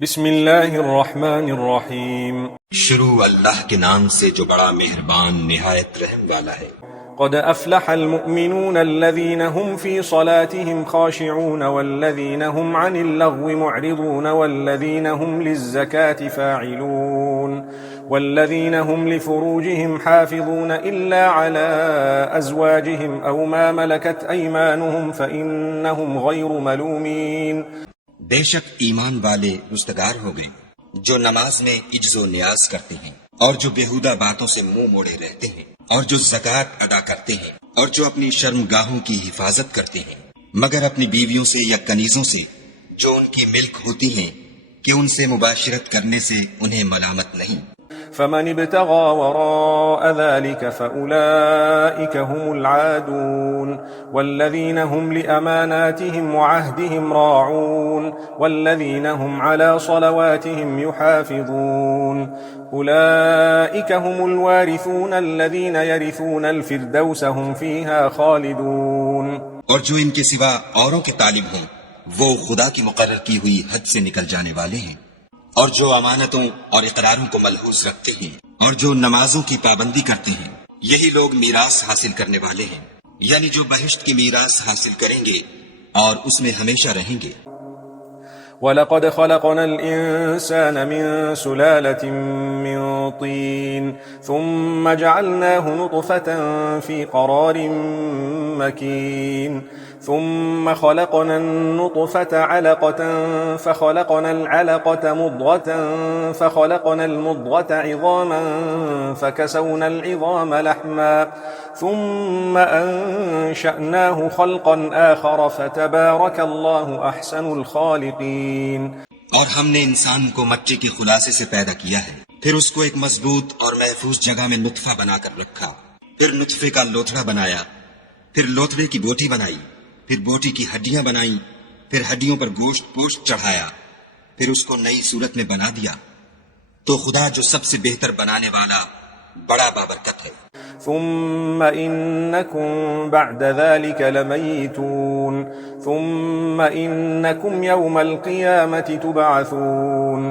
بسم اللہ الرحمن الرحیم۔ شروع اللہ کے نام سے جو بڑا مہربان نہایت رحم والا ہے۔ قد افلح المؤمنون الذين هم في صلاتهم خاشعون والذين هم عن اللغو معرضون والذين هم للزكاة فاعلون والذين هم لفروجهم حافظون إلا على أزواجهم أو ما ملكت أيمانهم فإنهم غير ملومين۔ بے شک ایمان والے رستگار ہو گئے جو نماز میں عجز و نیاز کرتے ہیں اور جو بیہودہ باتوں سے منہ موڑے رہتے ہیں اور جو زکوٰۃ ادا کرتے ہیں اور جو اپنی شرمگاہوں کی حفاظت کرتے ہیں مگر اپنی بیویوں سے یا کنیزوں سے جو ان کی ملک ہوتی ہیں کہ ان سے مباشرت کرنے سے انہیں ملامت نہیں۔ فمن ابتغى وراء ذلك فأولئك هم العادون والذين هم لأماناتهم وعهدهم راعون والذين هم على صلواتهم يحافظون أولئك هم الوارثون الذين يرثون الفردوس هم فيها خالدون۔ اور جو ان کے سوا اوروں کے طالب ہوں وہ خدا کی مقرر کی ہوئی حد سے نکل جانے والے ہیں، اور جو امانتوں اور اقراروں کو ملحوظ رکھتے ہیں اور جو نمازوں کی پابندی کرتے ہیں یہی لوگ میراث حاصل کرنے والے ہیں، یعنی جو بہشت کی میراث حاصل کریں گے اور اس میں ہمیشہ رہیں گے۔ وَلَقَدْ خَلَقْنَا الْإِنسَانَ مِنْ سُلَالَةٍ مِّن طِينٍ ثُمَّ جَعَلْنَاهُ نُطْفَةً فِي قَرَارٍ مَّكِينٍ ثم خلقنا النطفة علقة فخلقنا العلقة مضغة فخلقنا المضغة عظاما فكسونا العظام لحما ثم أنشأناه خلقا آخر فتبارك الله أحسن الخالقين۔ اور ہم نے انسان کو مٹی کے خلاصے سے پیدا کیا ہے، پھر اس کو ایک مضبوط اور محفوظ جگہ میں نطفہ بنا کر رکھا، پھر نطفے کا لوتھڑا بنایا، پھر لوتھڑے کی بوٹی بنائی، پھر بوٹی کی ہڈیاں بنائیں، پھر ہڈیوں پر گوشت پوشت چڑھایا، پھر اس کو نئی صورت میں بنا دیا۔ تو خدا جو سب سے بہتر بنانے والا بڑا بابرکت ہے۔ ثم إنكم بعد ذلك لميتون ثم إنكم يوم القيامة تبعثون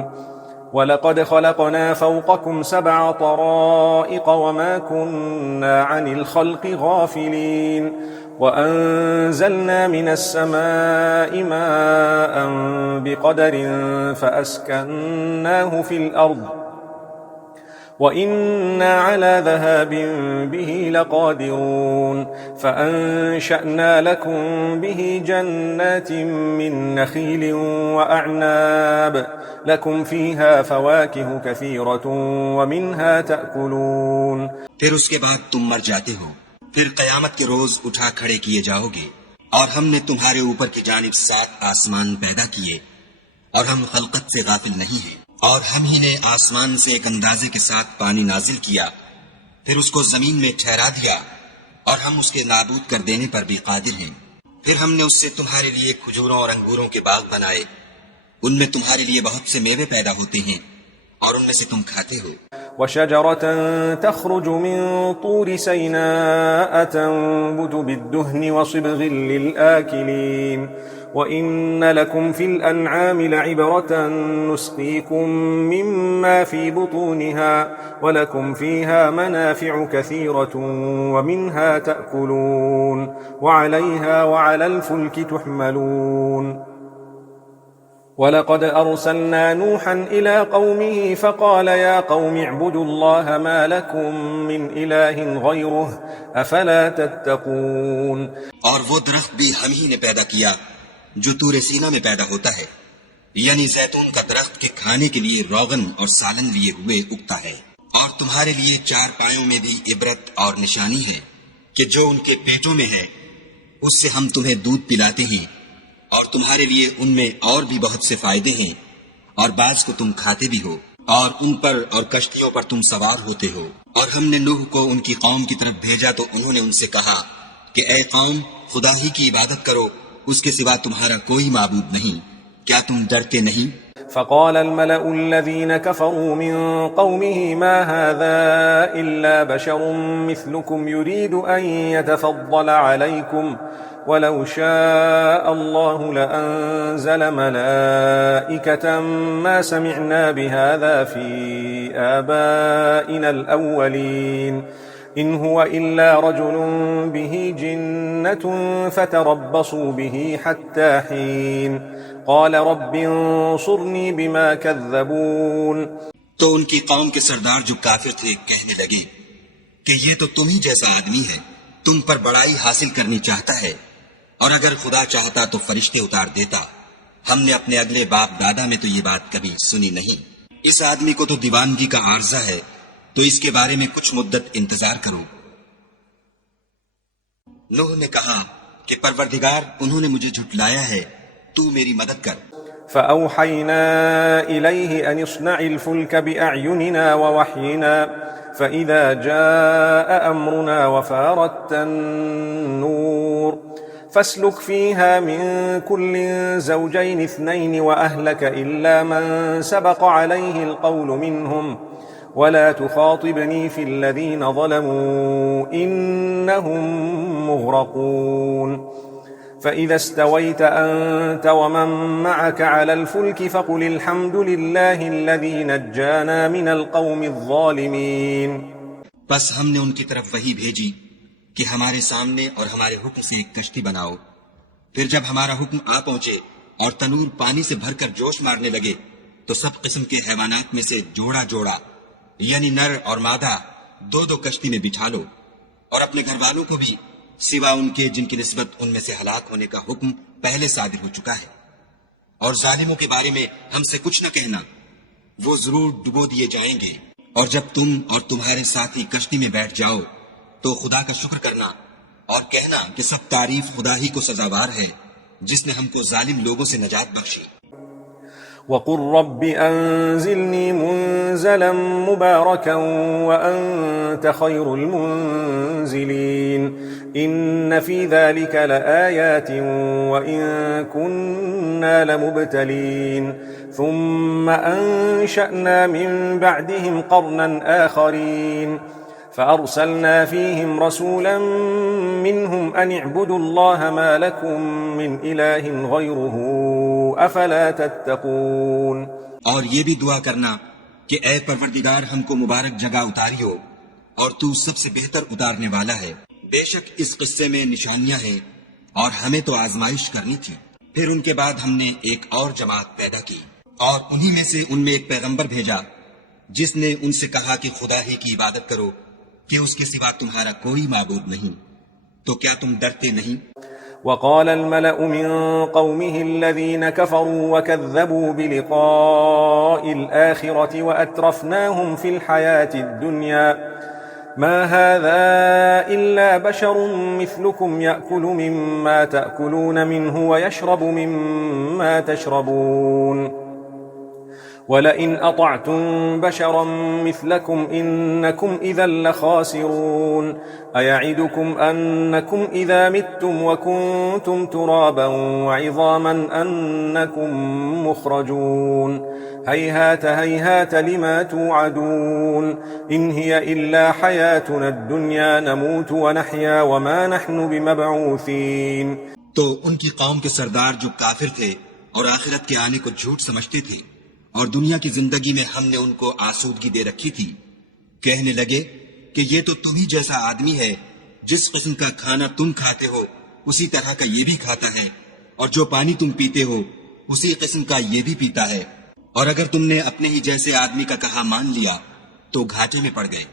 وَلَقَدْ خَلَقْنَا فَوْقَكُمْ 7 طَرَائِقَ وَمَا كُنَّا عَنِ الْخَلْقِ غَافِلِينَ وَأَنزَلْنَا مِنَ السَّمَاءِ مَاءً بِقَدَرٍ فَأَسْكَنَّاهُ فِي الْأَرْضِ وَإِنَّا عَلَى ذَهَابٍ بِهِ لَقَادِرُونَ فَأَنشَأْنَا لَكُمْ بِهِ جَنَّاتٍ مِّن نَخِيلٍ وَأَعْنَابٍ لَكُمْ فِيهَا فَوَاكِهُ كَثِيرَةٌ وَمِنْهَا تَأْكُلُونَ۔ پھر اس کے بعد تم مر جاتے ہو، پھر قیامت کے روز اٹھا کھڑے کیے جاؤ گے، اور ہم نے تمہارے اوپر کی جانب 7 آسمان پیدا کیے، اور ہم خلقت سے غافل نہیں ہیں، اور ہم ہی نے آسمان سے ایک اندازے کے ساتھ پانی نازل کیا، پھر اس کو زمین میں ٹھہرا دیا، اور ہم اس کے نابود کر دینے پر بھی قادر ہیں۔ پھر ہم نے اس سے تمہارے لیے کھجوروں اور انگوروں کے باغ بنائے، ان میں تمہارے لیے بہت سے میوے پیدا ہوتے ہیں اور ان میں سے تم کھاتے ہو۔ وَشَجَرَةً تَخْرُجُ مِن طُورِ سَيْنَاءَ تَنبُتُ بِالدُّهْنِ وَصِبْغٍ لِّلْآكِلِينَ وَإِنَّ لَكُمْ فِي الْأَنْعَامِ لَعِبْرَةً نُسْقِيكُم مِّمَّا فِي بُطُونِهَا وَلَكُمْ فِيهَا مَنَافِعُ كَثِيرَةٌ وَمِنْهَا تَأْكُلُونَ وَعَلَيْهَا وَعَلَى الْفُلْكِ تُحْمَلُونَ۔ وَلَقَدْ أَرْسَلْنَا نُوحًا إِلَىٰ قَوْمِهِ فَقَالَ يَا قَوْمِ اعْبُدُوا اللَّهَ مَا لَكُم مِّنْ إِلَٰهٍ غَيْرُهُ أَفَلَا تَتَّقُونَ۔ اور وہ درخت بھی ہم ہی نے پیدا کیا جو طور سینا میں پیدا ہوتا ہے، یعنی زیتون کا درخت کے کھانے کے لیے روغن اور سالن لیے ہوئے اگتا ہے، اور تمہارے لیے 4 پایوں میں بھی عبرت اور نشانی ہے کہ جو ان کے پیٹوں میں ہے اس سے ہم تمہیں دودھ پلاتے ہیں، اور تمہارے لیے ان میں اور بھی بہت سے فائدے ہیں، اور بعض کو تم کھاتے بھی ہو، اور ان پر اور کشتیوں پر تم سوار ہوتے ہو۔ اور ہم نے نوح کو ان کی قوم کی طرف بھیجا تو انہوں نے ان سے کہا کہ اے قوم، خدا ہی کی عبادت کرو، اس کے سوا تمہارا کوئی معبود نہیں، کیا تم ڈرتے نہیں؟ فقال الملأ الذين كفروا من قومه ما هذا إلا بشر مثلكم يريد أن يتفضل عليكم ولو شاء الله لأنزل ملائكة ما سمعنا بهذا في آبائنا الأولين إن هو إلا رجل به جنة فتربصوا به حتى حين قال رب انصرني بما كذبون. تو ان کی قوم کے سردار جو کافر تھے کہنے لگے کہ یہ تو تم ہی جیسا آدمی ہے، تم پر بڑائی حاصل کرنی چاہتا ہے، اور اگر خدا چاہتا تو فرشتے اتار دیتا، ہم نے اپنے اگلے باپ دادا میں تو یہ بات کبھی سنی نہیں، اس آدمی کو تو دیوانگی کا عارضہ ہے، تو اس کے بارے میں کچھ مدت انتظار کرو۔ نوح نے کہا کہ پروردگار انہوں نے مجھے جھٹلایا ہے، تو میری مدد کر۔ فأوحينا إليه أن اصنع الفلك بأعيننا ووحينا فإذا جاء أمرنا وفارت النور فاسلك فيها من كل زوجين اثنين وأهلك إلا من سبق عليه القول منهم ولا تخاطبني في الذين ظلموا إنهم مغرقون فإذا استويت أنت ومن معك على الفلك فقل الحمد لله الذي نجانا من القوم الظالمين۔ بس ہم نے ان کی طرف وحی بھیجی کہ ہمارے سامنے اور ہمارے حکم سے ایک کشتی بناؤ، پھر جب ہمارا حکم آ پہنچے اور تنور پانی سے بھر کر جوش مارنے لگے تو سب قسم کے حیوانات میں سے جوڑا جوڑا یعنی نر اور مادہ دو دو کشتی میں بٹھا لو، اور اپنے گھر والوں کو بھی سوا ان کے جن کی نسبت ان میں سے ہلاک ہونے کا حکم پہلے صادر ہو چکا ہے، اور ظالموں کے بارے میں ہم سے کچھ نہ کہنا، وہ ضرور ڈبو دیے جائیں گے۔ اور جب تم اور تمہارے ساتھی کشتی میں بیٹھ جاؤ تو خدا کا شکر کرنا اور کہنا کہ سب تعریف خدا ہی کو سزاوار ہے جس نے ہم کو ظالم لوگوں سے نجات بخشی۔ وقل رب أنزلني منزلا مباركا وأنت خير المنزلين إن في ذلك لآيات وإن كنا لمبتلين ثم أنشأنا من بعدهم قرنا آخرين فأرسلنا فيهم رسولا منهم أن اعبدوا الله ما لكم من إله غيره أفلا تتقون۔ اور یہ بھی دعا کرنا کہ اے پروردگار ہم کو مبارک جگہ اتاریو اور تو سب سے بہتر اتارنے والا ہے، بے شک اس قصے میں نشانیاں ہیں اور ہمیں تو آزمائش کرنی تھی۔ پھر ان کے بعد ہم نے ایک اور جماعت پیدا کی اور انہی میں سے ان میں ایک پیغمبر بھیجا جس نے ان سے کہا کہ خدا ہی کی عبادت کرو کہ اس کے سوا تمہارا کوئی معبود نہیں، تو کیا تم ڈرتے نہیں؟ وقال الملأ من قومه الذين كفروا وكذبوا بلقاء الآخرة وأترفناهم في الحياة الدنيا ما هذا إلا بشر مثلكم يأكل مما تأكلون منه ويشرب مما تشربون ولئن أطعتم بشرا مثلكم إنكم إذا لخاسرون أيعدكم أنكم إذا متم وكنتم ترابا وعظاما أنكم مخرجون هيهات هيهات لما توعدون إن هي إلا حياتنا الدنيا نموت ونحيا وما نحن بمبعوثين۔ تو ان کی قوم کے سردار جو کافر تھے اور آخرت کے آنے کو جھوٹ سمجھتے تھے اور دنیا کی زندگی میں ہم نے ان کو آسودگی دے رکھی تھی، کہنے لگے کہ یہ تو تم ہی جیسا آدمی ہے، جس قسم کا کھانا تم کھاتے ہو اسی طرح کا یہ بھی کھاتا ہے، اور جو پانی تم پیتے ہو اسی قسم کا یہ بھی پیتا ہے، اور اگر تم نے اپنے ہی جیسے آدمی کا کہا مان لیا تو گھاٹے میں پڑ گئے۔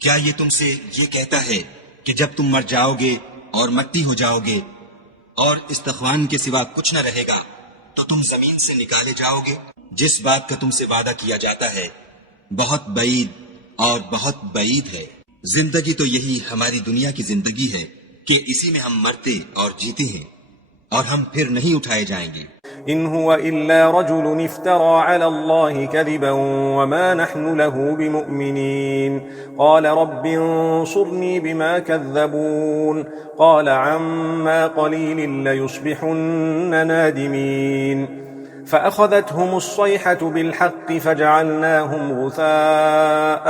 کیا یہ تم سے یہ کہتا ہے کہ جب تم مر جاؤ گے اور مٹی ہو جاؤ گے اور استخوان کے سوا کچھ نہ رہے گا تو تم زمین سے نکالے جاؤ گے؟ جس بات کا تم سے وعدہ کیا جاتا ہے بہت بعید اور بہت بعید ہے۔ زندگی تو یہی ہماری دنیا کی زندگی ہے کہ اسی میں ہم مرتے اور جیتے ہیں اور ہم پھر نہیں اٹھائے جائیں گے۔ إن هو إلا رجل افترى على الله كذبا وما نحن له بمؤمنين قال رب انصرني بما كذبون قال عما قليل ليصبحن نادمين فأخذتهم الصيحة بالحق فجعلناهم غثاء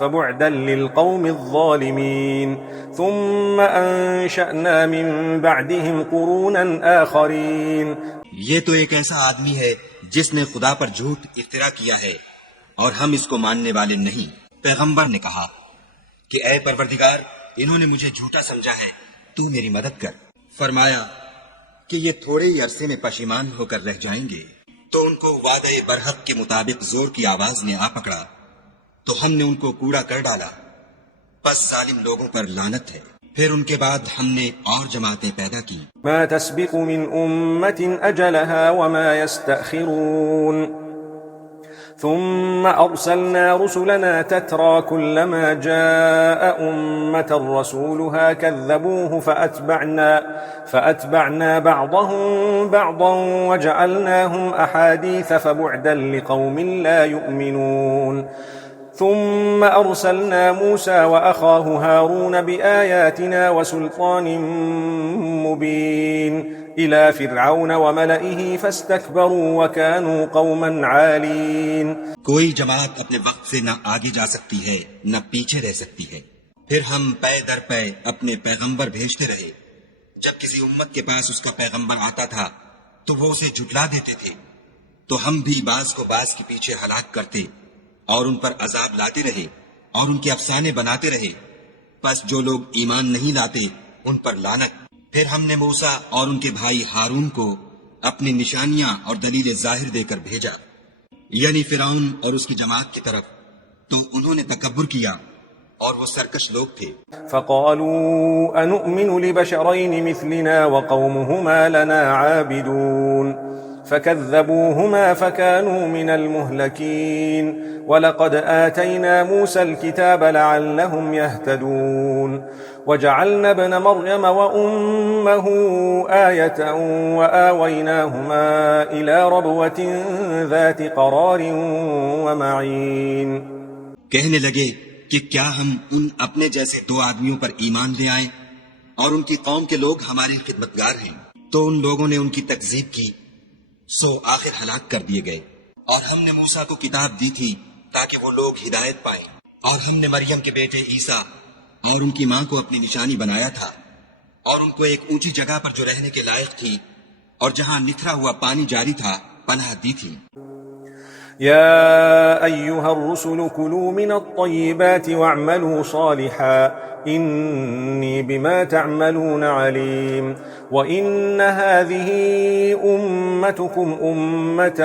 فبعدا للقوم الظالمين ثم أنشأنا من بعدهم قرونا آخرين. یہ تو ایک ایسا آدمی ہے جس نے خدا پر جھوٹ افترا کیا ہے اور ہم اس کو ماننے والے نہیں. پیغمبر نے کہا کہ اے پروردگار انہوں نے مجھے جھوٹا سمجھا ہے، تو میری مدد کر. فرمایا کہ یہ تھوڑے ہی عرصے میں پشیمان ہو کر رہ جائیں گے. تو ان کو وعدہ برحق کے مطابق زور کی آواز نے آ پکڑا تو ہم نے ان کو کوڑا کر ڈالا. پس ظالم لوگوں پر لعنت ہے. پھر ان کے بعد ہم نے اور جماعتیں پیدا کی. ما تسبق من أمة أجلها وما يستأخرون ثم أرسلنا رسلنا تترى كلما جاء أمة رسولها كذبوه فأتبعنا بعضهم بعضا وجعلناهم أحاديث فبعدا لقوم لا يؤمنون. ثم أرسلنا موسى وأخاه هارون بآياتنا وسلطان مبين إلى فرعون وملئه فاستكبروا وكانوا قوما عالين. کوئی جماعت اپنے وقت سے نہ آگے جا سکتی ہے نہ پیچھے رہ سکتی ہے. پھر ہم پے در پے اپنے پیغمبر بھیجتے رہے. جب کسی امت کے پاس اس کا پیغمبر آتا تھا تو وہ اسے جھٹلا دیتے تھے، تو ہم بھی بعض کو بعض کے پیچھے ہلاک کرتے اور ان پر عذاب لاتے رہے اور ان کے افسانے بناتے رہے. پس جو لوگ ایمان نہیں لاتے ان پر لعنت. پھر ہم نے موسیٰ اور ان کے بھائی ہارون کو اپنی نشانیاں اور دلیل ظاہر دے کر بھیجا، یعنی فرعون اور اس کی جماعت کی طرف، تو انہوں نے تکبر کیا اور وہ سرکش لوگ تھے. فقالوا أنؤمن لبشرين مثلنا وقومهما لنا عابدون فكذبوهما فكانوا من المهلكين. ولقد آتينا موسى الكتاب لعلهم يهتدون وجعلنا ابن مريم وأمه آية وآويناهما إلى ربوة ذات قرار ومعين. کہنے لگے کہ کیا ہم ان اپنے جیسے دو آدمیوں پر ایمان لے آئیں اور ان کی قوم کے لوگ ہمارے خدمتگار ہیں. تو ان لوگوں نے ان کی تکذیب کی سو آخر ہلاک کر دیے گئے. اور ہم نے موسیٰ کو کتاب دی تھی تاکہ وہ لوگ ہدایت پائیں. اور ہم نے مریم کے بیٹے عیسیٰ اور ان کی ماں کو اپنی نشانی بنایا تھا اور ان کو ایک اونچی جگہ پر جو رہنے کے لائق تھی اور جہاں نتھرا ہوا پانی جاری تھا پناہ دی تھی. يا أيها الرسل كلوا من الطيبات واعملوا صالحا إني بما تعملون عليم. وإن هذه أمتكم أمة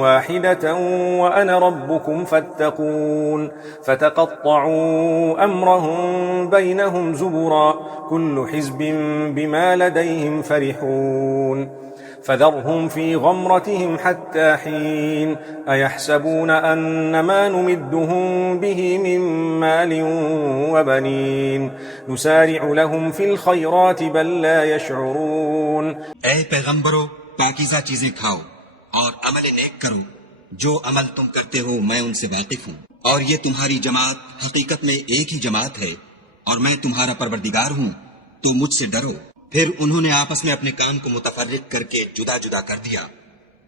واحدة وأنا ربكم فاتقون. فتقطعوا أمرهم بينهم زبرا كل حزب بما لديهم فرحون. فذرهم في غمرتهم حتى حين أيحسبون أن ما نمدهم به من مال وبنين نسارع لهم في الخيرات بل لا يشعرون. اے پیغمبرو پاکیزہ چیزیں کھاؤ اور عمل نیک کرو. جو عمل تم کرتے ہو میں ان سے واقف ہوں. اور یہ تمہاری جماعت حقیقت میں ایک ہی جماعت ہے اور میں تمہارا پروردگار ہوں، تو مجھ سے ڈرو. پھر انہوں نے آپس میں اپنے کام کو متفرق کر کے جدا جدا کر دیا.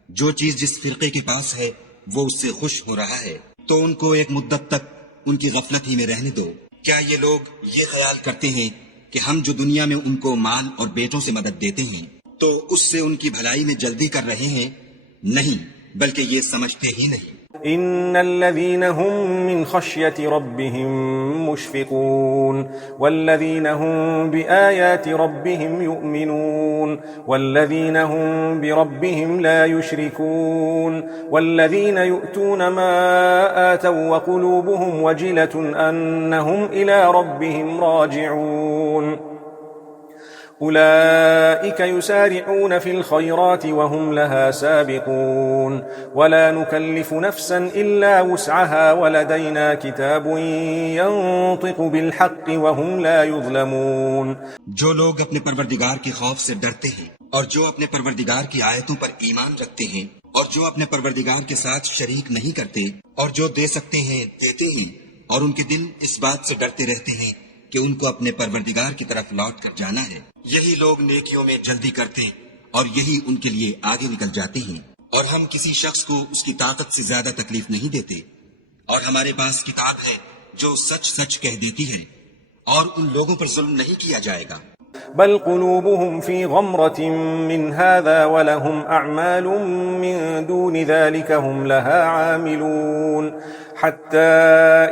جو چیز جس فرقے کے پاس ہے وہ اس سے خوش ہو رہا ہے، تو ان کو ایک مدت تک ان کی غفلت ہی میں رہنے دو. کیا یہ لوگ یہ خیال کرتے ہیں کہ ہم جو دنیا میں ان کو مال اور بیٹوں سے مدد دیتے ہیں تو اس سے ان کی بھلائی میں جلدی کر رہے ہیں؟ نہیں، بلکہ یہ سمجھتے ہی نہیں. إن الذين هم من خشية ربهم مشفقون والذين هم بآيات ربهم يؤمنون والذين هم بربهم لا يشركون والذين يؤتون ما آتوا وقلوبهم وجلة أنهم إلى ربهم راجعون. أولئك يسارعون في الخيرات وهم لها سابقون ولا نكلف نفسا إلا وسعها ولدينا كتاب ينطق بالحق وهم لا يظلمون. جو لوگ اپنے پروردگار کے خوف سے ڈرتے ہیں اور جو اپنے پروردگار کی آیتوں پر ایمان رکھتے ہیں اور جو اپنے پروردگار کے ساتھ شریک نہیں کرتے اور جو دے سکتے ہیں دیتے ہیں اور ان کے دل اس بات سے ڈرتے رہتے ہیں کہ ان کو اپنے پروردگار کی طرف لوٹ کر جانا ہے، یہی لوگ نیکیوں میں جلدی کرتے اور یہی ان کے لیے آگے نکل جاتے ہیں. اور ہم کسی شخص کو اس کی طاقت سے زیادہ تکلیف نہیں دیتے، اور ہمارے پاس کتاب ہے جو سچ سچ کہہ دیتی ہے، اور ان لوگوں پر ظلم نہیں کیا جائے گا۔ بل قلوبهم في غمرة من هذا ولهم أعمال من دون ذلك هم لها عاملون حتى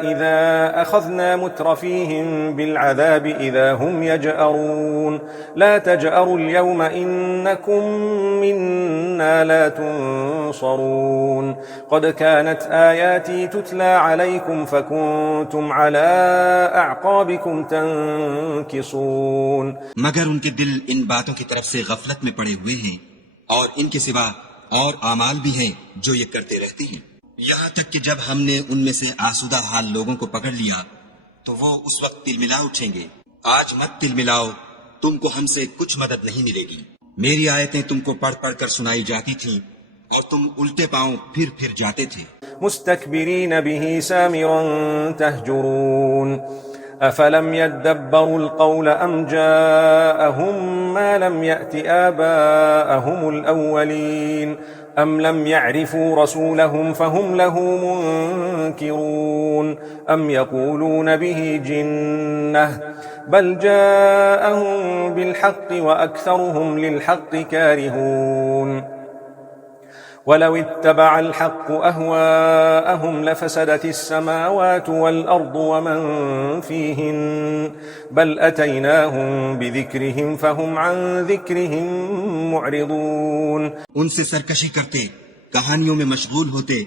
إذا أخذنا مترفيهم بالعذاب إذا هم يجأرون لا تجأروا اليوم إنكم منا لا تنصرون قد كانت آياتي تتلى عليكم فكنتم على أعقابكم تنكصون۔ مگر ان کے دل ان باتوں کی طرف سے غفلت میں پڑے ہوئے ہیں، اور ان کے سوا اور اعمال بھی ہیں جو یہ کرتے رہتے ہیں، یہاں تک کہ جب ہم نے ان میں سے آسودہ حال لوگوں کو پکڑ لیا تو وہ اس وقت تلملا اٹھیں گے۔ آج مت تلملاؤ، تم کو ہم سے کچھ مدد نہیں ملے گی۔ میری آیتیں تم کو پڑھ پڑھ کر سنائی جاتی تھیں اور تم الٹے پاؤں پھر جاتے تھے۔ مستكبرين به سامرا تهجرون أفلم يدبروا القول أم جاءهم ما لم يأت آباءهم الأولين أم لم يعرفوا رسولهم فهم له منكرون أم يقولون به جنة بل جاءهم بالحق وأكثرهم للحق كارهون ولو اتبع الحق أهواءهم لفسدت السماوات والأرض ومن فيهن بل أتيناهم بذكرهم فهم عن ذكرهم معرضون۔ ان سے سرکشی کرتے، کہانیوں میں مشغول ہوتے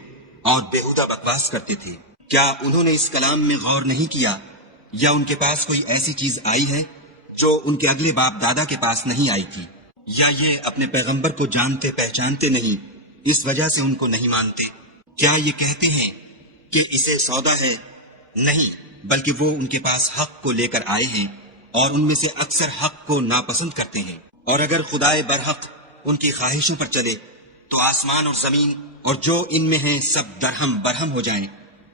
اور بیہودہ بکواس کرتے تھے۔ کیا انہوں نے اس کلام میں غور نہیں کیا، یا ان کے پاس کوئی ایسی چیز آئی ہے جو ان کے اگلے باپ دادا کے پاس نہیں آئی تھی، یا یہ اپنے پیغمبر کو جانتے پہچانتے نہیں اس وجہ سے ان کو نہیں مانتے؟ کیا یہ کہتے ہیں کہ اسے سودا ہے؟ نہیں، بلکہ وہ ان کے پاس حق کو لے کر آئے ہیں، اور ان میں سے اکثر حق کو ناپسند کرتے ہیں۔ اور اگر خدائے برحق ان کی خواہشوں پر چلے تو آسمان اور زمین اور جو ان میں ہیں سب درہم برہم ہو جائیں،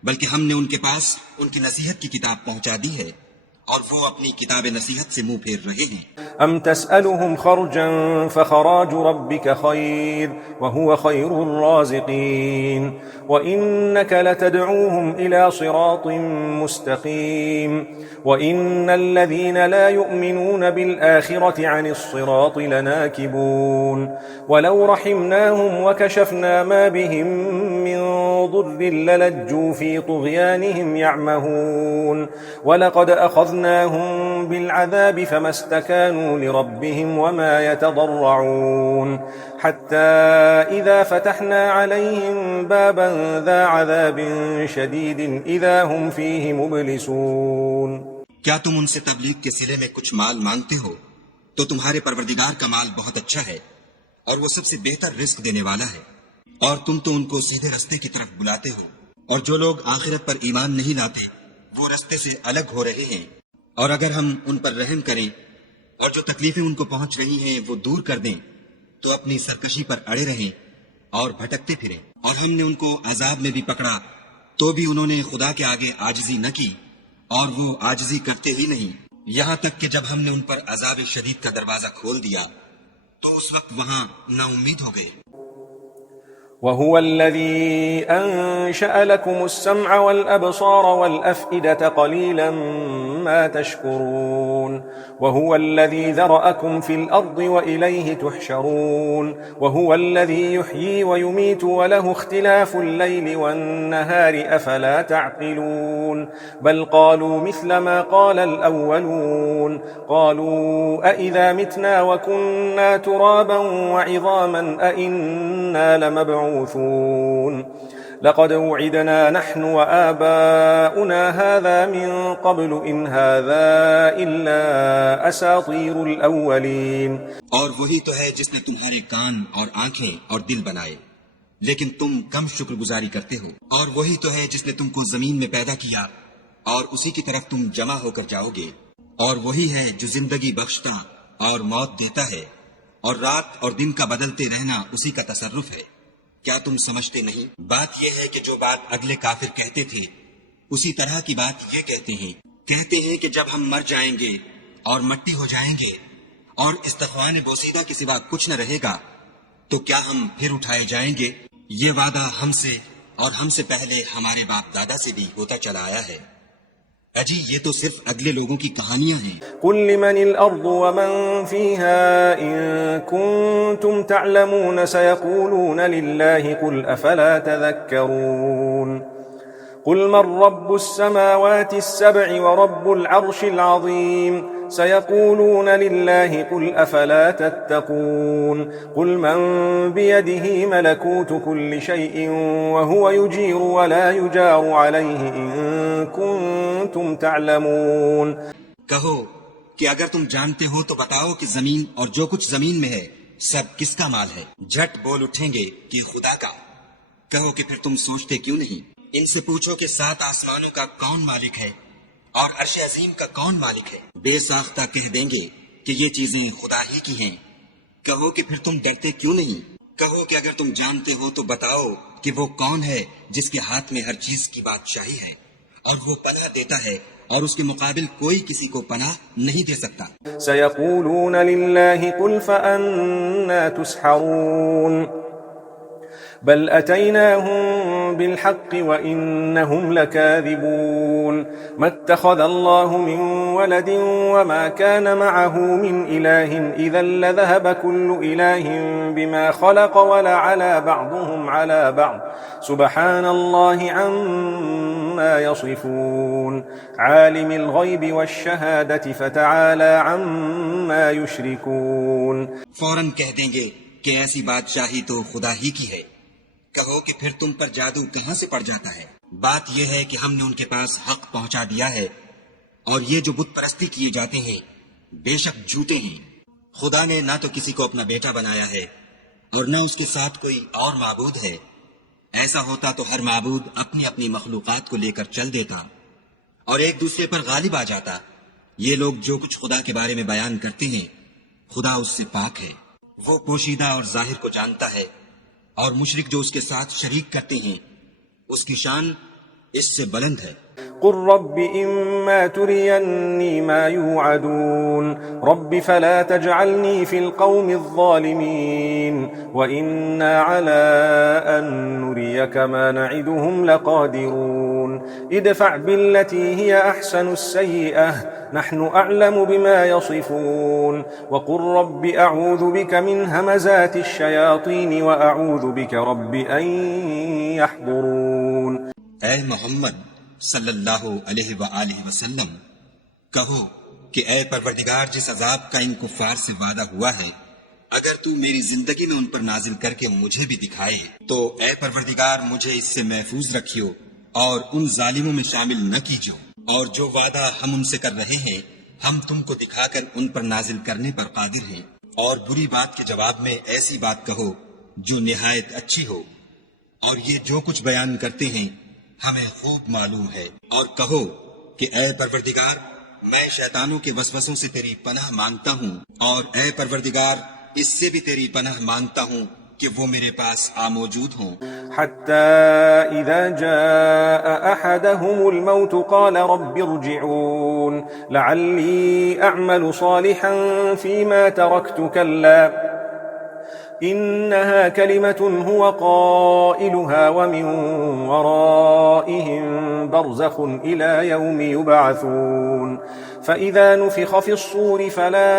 بلکہ ہم نے ان کے پاس ان کی نصیحت کی کتاب پہنچا دی ہے، اور وہ اپنی کتاب نصیحت سے منہ پھیر رہے ہیں۔ ام تسألهم خرجا فخراج ربك خير وهو خير الرازقين وإنك لتدعوهم إلى صراط مستقيم وإن الذين لا يؤمنون بالآخرة عن الصراط لناكبون ولو رحمناهم وكشفنا ما بهم من ضر للجوا في طغيانهم يعمهون ولقد أخذناهم بالعذاب فما استكانوا لربهم وما يتضرعون حتى إذا فتحنا عليهم بابا ذا عذاب شديد إذا هم فيه مبلسون۔ کیا تم ان سے تبلیغ کے صلے میں کچھ مال مانگتے ہو تو تمہارے پروردگار کا مال بہت اچھا ہے، اور وہ سب سے بہتر رزق دینے والا ہے، اور تم تو ان کو سیدھے رستے کی طرف بلاتے ہو، اور جو لوگ آخرت پر ایمان نہیں لاتے وہ رستے سے الگ ہو رہے ہیں۔ اور اگر ہم ان پر رحم کریں اور جو تکلیفیں ان کو پہنچ رہی ہیں وہ دور کر دیں تو اپنی سرکشی پر اڑے رہیں اور بھٹکتے پھریں۔ اور ہم نے ان کو عذاب میں بھی پکڑا تو بھی انہوں نے خدا کے آگے عاجزی نہ کی، اور وہ عاجزی کرتے ہی نہیں، یہاں تک کہ جب ہم نے ان پر عذاب شدید کا دروازہ کھول دیا تو اس وقت وہاں نا امید ہو گئے۔ وهو الذي أنشأ لكم السمع والأبصار والأفئدة قليلا ما تشكرون وهو الذي ذرأكم في الأرض وإليه تحشرون وهو الذي يحيي ويميت وله اختلاف الليل والنهار أفلا تعقلون بل قالوا مثل ما قال الأولون قالوا أئذا متنا وكنا ترابا وعظاما أئنا لمبعوثون لقد وعدنا نحن وآباؤنا هذا من قبل إن هذا إلا أساطير الأولين۔ اور وہی تو ہے جس نے تمہارے کان اور آنکھیں اور دل بنائے، لیکن تم کم شکر گزاری کرتے ہو۔ اور وہی تو ہے جس نے تم کو زمین میں پیدا کیا اور اسی کی طرف تم جمع ہو کر جاؤ گے۔ اور وہی ہے جو زندگی بخشتا اور موت دیتا ہے، اور رات اور دن کا بدلتے رہنا اسی کا تصرف ہے۔ کیا تم سمجھتے نہیں؟ بات یہ ہے کہ جو بات اگلے کافر کہتے تھے اسی طرح کی بات یہ کہتے ہیں کہ جب ہم مر جائیں گے اور مٹی ہو جائیں گے اور استخوان بوسیدہ کے سوا کچھ نہ رہے گا تو کیا ہم پھر اٹھائے جائیں گے؟ یہ وعدہ ہم سے اور ہم سے پہلے ہمارے باپ دادا سے بھی ہوتا چلا آیا ہے۔ اجی یہ تو صرف اگلے لوگوں کی کہانیاں ہیں۔ قل لمن الأرض ومن فيها إن كنتم تعلمون سيقولون لله قل أفلا تذكرون قل من رب السماوات السبع ورب العرش العظيم سيقولون لله قل أفلا تتقون قل من بيده ملكوت كل شيء وهو يجير ولا يجار عليه إن كنتم تعلمون کہو کہ اگر تم جانتے ہو تو بتاؤ کہ زمین اور جو کچھ زمین میں ہے سب کس کا مال ہے؟ جھٹ بول اٹھیں گے کہ خدا کا۔ کہو کہ پھر تم سوچتے کیوں نہیں؟ ان سے پوچھو کہ 7 آسمانوں کا کون مالک ہے اور عرش عظیم کا کون مالک ہے؟ بے ساختہ کہہ دیں گے کہ یہ چیزیں خدا ہی کی ہیں۔ کہو کہ پھر تم ڈرتے کیوں نہیں؟ کہو کہ اگر تم جانتے ہو تو بتاؤ کہ وہ کون ہے جس کے ہاتھ میں ہر چیز کی بادشاہی ہے اور وہ پناہ دیتا ہے اور اس کے مقابل کوئی کسی کو پناہ نہیں دے سکتا۔ سيقولون لله قل فأنا تسحرون بل أتيناهم بالحق وإنهم لكاذبون ما اتخذ الله من ولد وما كان معه من إله إذا لذهب كل إله بما خلق ولعلى بعضهم على بعض سبحان الله عما يصفون عالم الغيب والشهادة فتعالى عما يشركون فوراً کہہ دیں گے کہ ایسی بادشاہی تو خدا ہی کی ہے۔ کہو کہ پھر تم پر جادو کہاں سے پڑ جاتا ہے؟ بات یہ ہے کہ ہم نے ان کے پاس حق پہنچا دیا ہے اور یہ جو بت پرستی کیے جاتے ہیں بے شک جھوٹے ہیں۔ خدا نے نہ تو کسی کو اپنا بیٹا بنایا ہے اور نہ اس کے ساتھ کوئی اور معبود ہے۔ ایسا ہوتا تو ہر معبود اپنی اپنی مخلوقات کو لے کر چل دیتا اور ایک دوسرے پر غالب آ جاتا۔ یہ لوگ جو کچھ خدا کے بارے میں بیان کرتے ہیں خدا اس سے پاک ہے، وہ پوشیدہ اور ظاہر کو جانتا ہے، اور مشرک جو اس کے ساتھ شریک کرتے ہیں اس کی شان اس سے بلند ہے۔ قل رب إما تريني ما يوعدون رب فلا تجعلني في القوم الظالمين وإنا على أن نريك ما نعدهم لقادرون ادفع بالتي هي أحسن السيئة نحن أعلم بما يصفون وقل رب أعوذ بك من همزات الشياطين وأعوذ بك رب أن يحضرون۔ اے محمد صلی اللہ علیہ وآلہ وسلم کہو کہ اے پروردگار جس عذاب کا ان کفار سے وعدہ ہوا ہے اگر تو میری زندگی میں ان پر نازل کر کے مجھے بھی دکھائے تو اے پروردگار مجھے اس سے محفوظ رکھیو اور ان ظالموں میں شامل نہ کیجو، اور جو وعدہ ہم ان سے کر رہے ہیں ہم تم کو دکھا کر ان پر نازل کرنے پر قادر ہیں، اور بری بات کے جواب میں ایسی بات کہو جو نہایت اچھی ہو، اور یہ جو کچھ بیان کرتے ہیں ہمیں خوب معلوم ہے۔ اور کہو کہ اے پروردگار میں شیطانوں کے وسوسوں سے تیری پناہ مانگتا ہوں، اور اے پروردگار اس سے بھی تیری پناہ مانگتا ہوں کہ وہ میرے پاس موجود ہوں۔ حتى إذا جاء أحدهم الموت قال رب ارجعون لعلي أعمل صالحا فيما تركت كلا إنها كلمة هو قائلها ومن ورائهم برزخ إلى يوم يبعثون فإذا نفخ في الصور فلا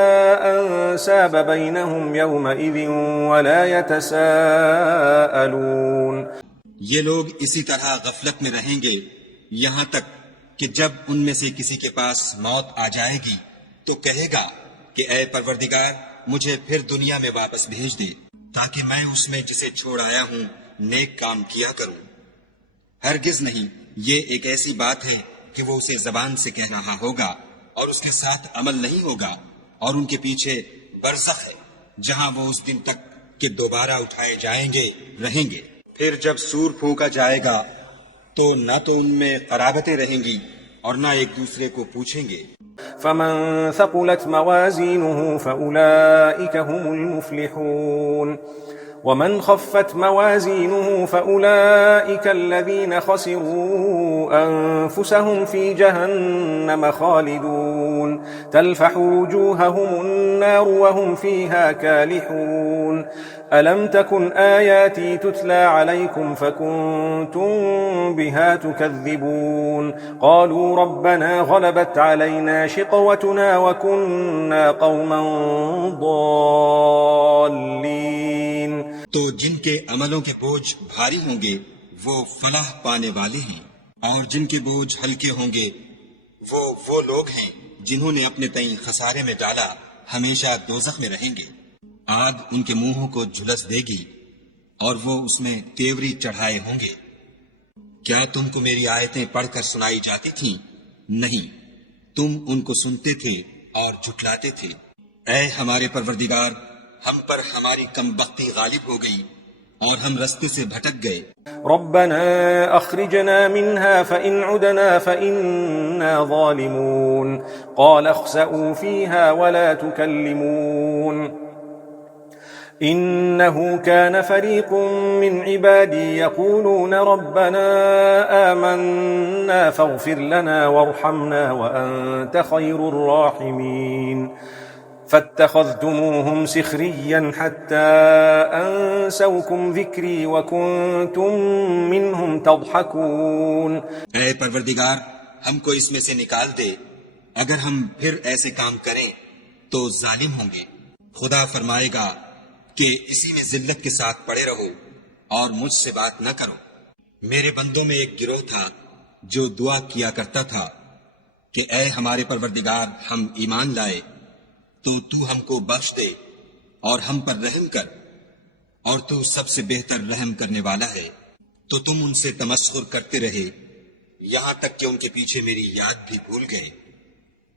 أنساب بينهم يومئذ ولا يتساءلون۔ یہ لوگ اسی طرح غفلت میں رہیں گے یہاں تک کہ جب ان میں سے کسی کے پاس موت آ جائے گی تو کہے گا کہ اے پروردگار مجھے پھر دنیا میں واپس بھیج دے تاکہ میں اس میں جسے چھوڑ آیا ہوں نیک کام کیا کروں۔ ہرگز نہیں، یہ ایک ایسی بات ہے کہ وہ اسے زبان سے کہہ رہا ہوگا اور اس کے ساتھ عمل نہیں ہوگا، اور ان کے پیچھے برزخ ہے جہاں وہ اس دن تک کہ دوبارہ اٹھائے جائیں گے رہیں گے۔ پھر جب سور پھونکا جائے گا تو نہ تو ان میں قرابتیں رہیں گی اور نہ ایک دوسرے کو پوچھیں گے۔ فمن ثقلت موازينه فأولئك هم المفلحون ومن خفت موازينه فأولئك الذين خسروا أنفسهم في جهنم خالدون تلفح وجوههم النار وهم فيها كالحون ألم تكن آياتي تتلى عليكم فكنتم بها تكذبون قالوا ربنا غلبت علينا شقوتنا وكنا قوما ضالين. تو جن کے عملوں کے بوجھ بھاری ہوں گے وہ فلاح پانے والے ہیں، اور جن کے بوجھ ہلکے ہوں گے وہ لوگ ہیں جنہوں نے اپنے تئیں خسارے میں ڈالا، ہمیشہ دوزخ میں رہیں گے۔ آگ ان کے منہوں کو جھلس دے گی اور وہ اس میں تیوری چڑھائے ہوں گے۔ کیا تم کو میری آیتیں پڑھ کر سنائی جاتی تھیں؟ نہیں، تم ان کو سنتے تھے اور جھٹلاتے تھے۔ اے ہمارے پروردگار، ہم پر ہماری کم بختی غالب ہو گئی اور ہم رستے سے بھٹک گئے۔ ربنا اخرجنا منها فإن عدنا فإنا ظالمون قال اخسئوا فيها ولا تكلمون إنه كان فريق من عبادي يقولون ربنا آمنا فاغفر لنا وارحمنا وأنت خير الراحمين فاتخذتموهم سخريا حتى أنسوكم ذكري وكنتم منهم تضحكون. اے پروردگار، ہم کو اس میں سے نکال دے، اگر ہم پھر ایسے کام کریں تو ظالم ہوں گے۔ خدا فرمائے گا کہ اسی میں ذلت کے ساتھ پڑے رہو اور مجھ سے بات نہ کرو۔ میرے بندوں میں ایک گروہ تھا جو دعا کیا کرتا تھا کہ اے ہمارے پروردگار، ہم ایمان لائے تو تو ہم کو بخش دے اور ہم پر رحم کر، اور تو سب سے بہتر رحم کرنے والا ہے۔ تو تم ان سے تمسخر کرتے رہے یہاں تک کہ ان کے پیچھے میری یاد بھی بھول گئے،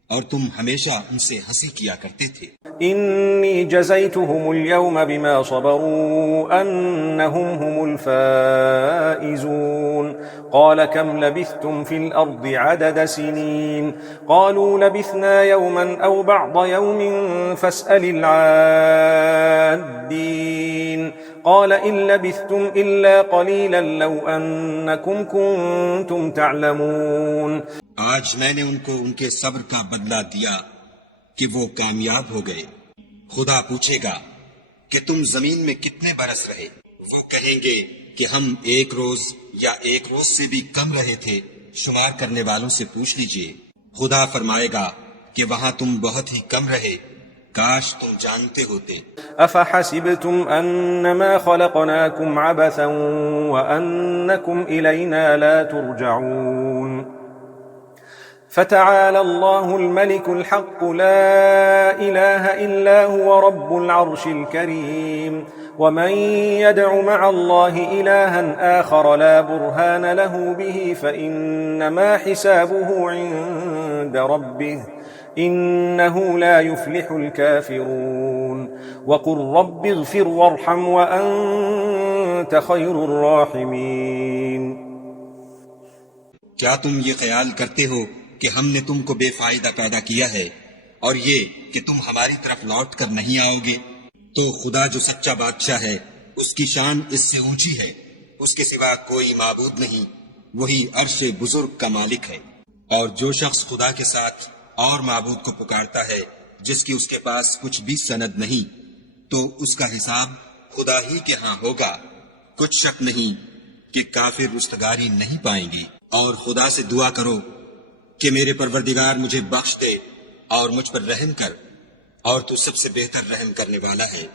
اور تم ہمیشہ ان سے ہنسی کیا کرتے تھے۔ إني جزيتهم اليوم بما صبروا أنهم هم الفائزون قال كم لبثتم في الأرض عدد سنين قالوا لبثنا يوما أو بعض يوم فاسأل العادين قال إن لبثتم إلا قليلا لو أنكم كنتم تعلمون. آج میں نے ان کو ان کے صبر کا بدلہ دیا کہ وہ کامیاب ہو گئے۔ خدا پوچھے گا کہ تم زمین میں کتنے برس رہے؟ وہ کہیں گے کہ ہم ایک روز یا ایک روز سے بھی کم رہے تھے، شمار کرنے والوں سے پوچھ لیجئے۔ خدا فرمائے گا کہ وہاں تم بہت ہی کم رہے، کاش تم جانتے ہوتے۔ افحسبتم انما خلقناكم عبثا وانكم الينا لا ترجعون فتعالى الله الملك الحق لا إله إلا هو رب العرش الكريم ومن يدع مع الله إلها آخر لا برهان له به فإنما حسابه عند ربه إنه لا يفلح الكافرون وقل رب اغفر وارحم وأنت خير الراحمين. کیا تم یہ خیال کرتے ہو کہ ہم نے تم کو بے فائدہ پیدا کیا ہے اور یہ کہ تم ہماری طرف لوٹ کر نہیں آؤ گے؟ تو خدا جو سچا بادشاہ ہے، اس کی شان اس سے اونچی ہے، اس کے سوا کوئی معبود نہیں، وہی عرش بزرگ کا مالک ہے۔ اور جو شخص خدا کے ساتھ اور معبود کو پکارتا ہے جس کی اس کے پاس کچھ بھی سند نہیں، تو اس کا حساب خدا ہی کے ہاں ہوگا۔ کچھ شک نہیں کہ کافر رستگاری نہیں پائیں گے۔ اور خدا سے دعا کرو کہ میرے پروردگار مجھے بخش دے اور مجھ پر رحم کر، اور تو سب سے بہتر رحم کرنے والا ہے۔